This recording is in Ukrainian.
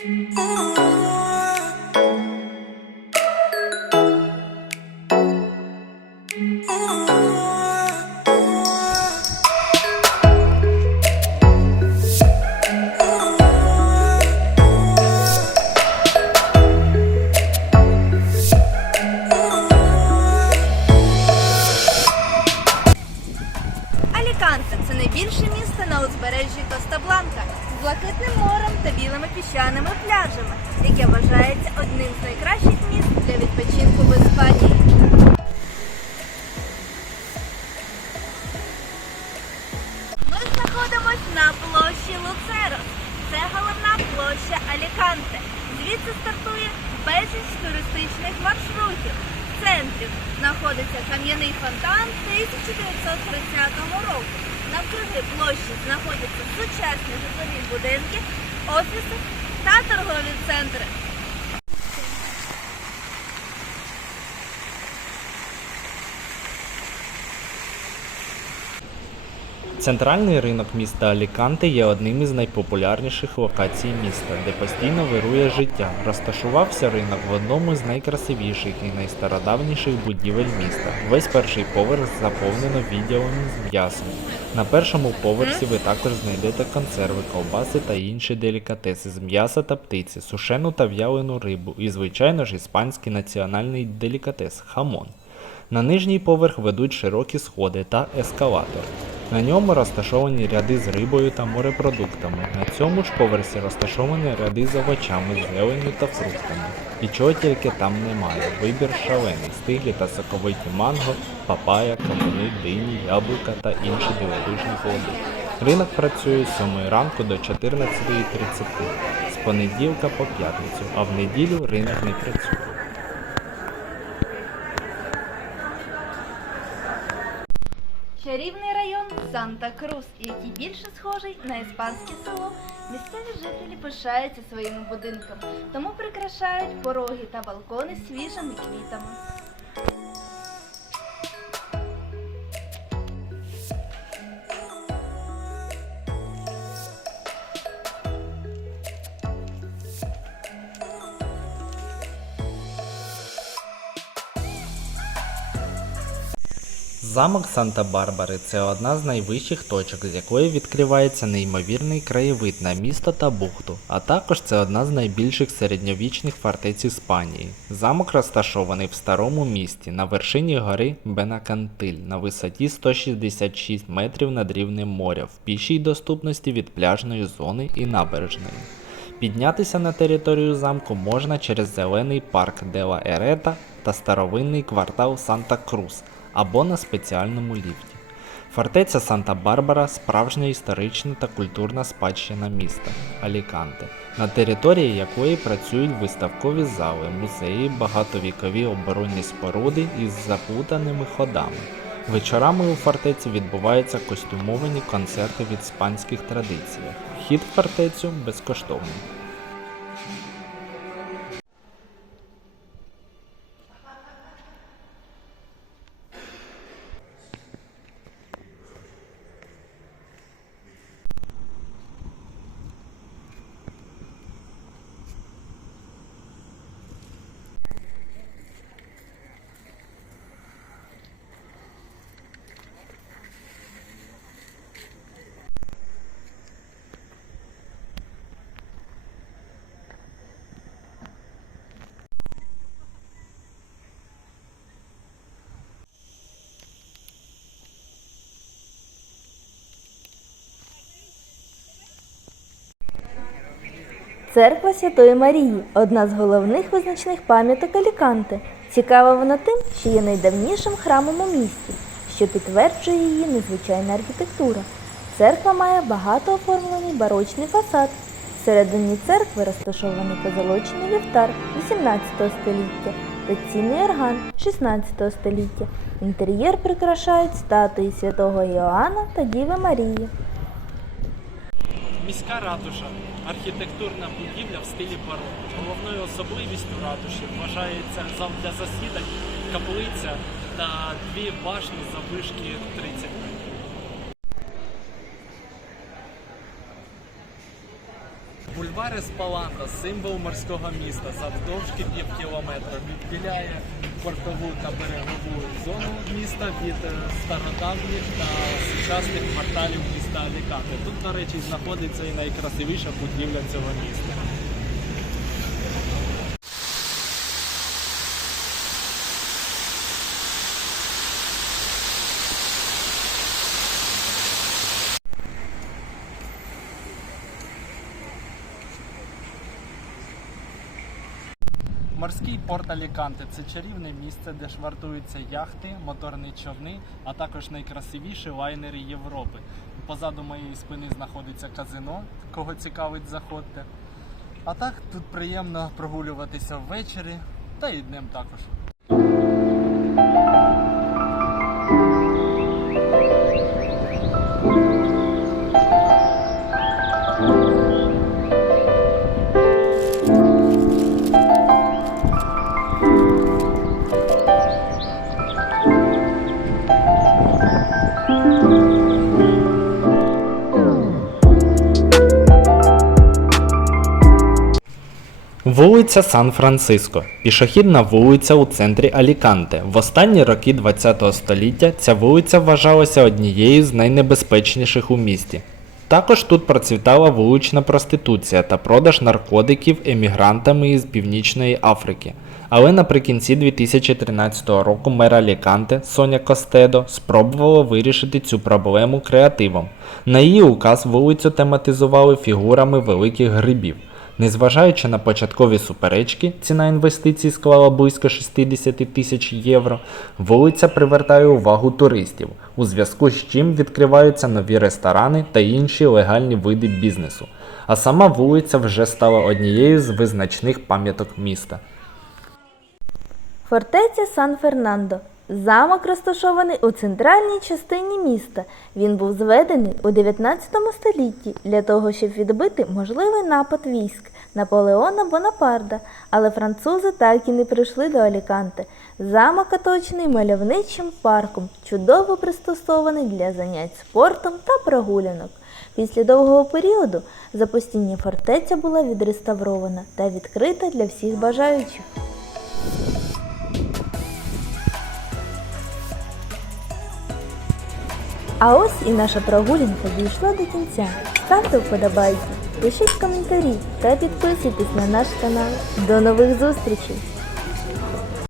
Аліканте та білими піщаними пляжами, яке вважається одним з найкращих міст для відпочинку в Іспанії. Ми знаходимось на площі Луцерос. Це головна площа Аліканте. Звідси стартує безліч туристичних маршрутів. В центрі знаходиться кам'яний фонтан 1930 року. Навкруги площі знаходяться сучасні житлові будинки, офіси та торгові центри. Центральний ринок міста Аліканте є одним із найпопулярніших локацій міста, де постійно вирує життя. Розташувався ринок в одному з найкрасивіших і найстародавніших будівель міста. Весь перший поверх заповнено відділами з м'ясом. На першому поверсі ви також знайдете консерви, ковбаси та інші делікатеси з м'яса та птиці, сушену та в'ялену рибу і, звичайно ж, іспанський національний делікатес хамон. На нижній поверх ведуть широкі сходи та ескалатор. На ньому розташовані ряди з рибою та морепродуктами. На цьому ж поверсі розташовані ряди з овочами, зеленню та фруктами. І чого тільки там немає. Вибір шалений, стиглі та соковиті манго, папая, кавуни, дині, яблука та інші дивовижні плоди. Ринок працює з 7 ранку до 14.30, з понеділка по п'ятницю, а в неділю ринок не працює. Санта-Крус, який більше схожий на іспанське село. Місцеві жителі пишаються своїми будинками, тому прикрашають пороги та балкони свіжими квітами. Замок Санта-Барбари це одна з найвищих точок, з якої відкривається неймовірний краєвид на місто та бухту, а також це одна з найбільших середньовічних фортець Іспанії. Замок розташований в старому місті на вершині гори Бенакантиль на висоті 166 метрів над рівнем моря в пішій доступності від пляжної зони і набережної. Піднятися на територію замку можна через зелений парк Дела Ерета та старовинний квартал Санта-Крус або на спеціальному ліфті. Фортеця Санта-Барбара справжня історична та культурна спадщина міста Аліканте, на території якої працюють виставкові зали, музеї, багатовікові оборонні споруди із заплутаними ходами. Вечорами у фортеці відбуваються костюмовані концерти в іспанських традиціях. Вхід в фортецю безкоштовний. Церква Святої Марії одна з головних визначних пам'яток Аліканте. Цікава вона тим, що є найдавнішим храмом у місті, що підтверджує її незвичайна архітектура. Церква має багато оформлений барочний фасад. Всередині церкви розташований позолочений вівтар 18 століття та цінний орган 16 століття. Інтер'єр прикрашають статуї святого Іоанна та Діви Марії. Міська ратуша архітектурна будівля в стилі бароко. Головною особливістю ратуші вважається зал для засідань, каплиця та дві башні заввишки 30 метрів. Бульвар Маре Спаланта, символ морського міста, завдовжки пів кілометра, відділяє портову та берегову зону міста від е, стародавніх та сучасних кварталів міста Алікати. Тут, до речі, знаходиться і найкрасивіша будівля цього міста. Морський порт Аліканте це чарівне місце, де швартуються яхти, моторні човни, а також найкрасивіші лайнери Європи. Позаду моєї спини знаходиться казино, кого цікавить, заходьте. А так тут приємно прогулюватися ввечері та і днем також. Вулиця Сан-Франциско пішохідна вулиця у центрі Аліканте. В останні роки ХХ століття ця вулиця вважалася однією з найнебезпечніших у місті. Також тут процвітала вулична проституція та продаж наркотиків емігрантами із Північної Африки. Але наприкінці 2013 року мер Аліканте Соня Костедо спробувала вирішити цю проблему креативом. На її указ вулицю тематизували фігурами великих грибів. Незважаючи на початкові суперечки, ціна інвестицій склала близько 60 тисяч євро. Вулиця привертає увагу туристів, у зв'язку з чим відкриваються нові ресторани та інші легальні види бізнесу. А сама вулиця вже стала однією з визначних пам'яток міста. Фортеця Сан-Фернандо. Замок розташований у центральній частині міста. Він був зведений у 19 столітті для того, щоб відбити можливий напад військ Наполеона Бонапарда, але французи так і не прийшли до Аліканте. Замок оточений мальовничим парком, чудово пристосований для занять спортом та прогулянок. Після довгого періоду запустіння фортеця була відреставрована та відкрита для всіх бажаючих. А ось і наша прогулянка дійшла до кінця. Ставте вподобайки, пишіть коментарі та підписуйтесь на наш канал. До нових зустрічей!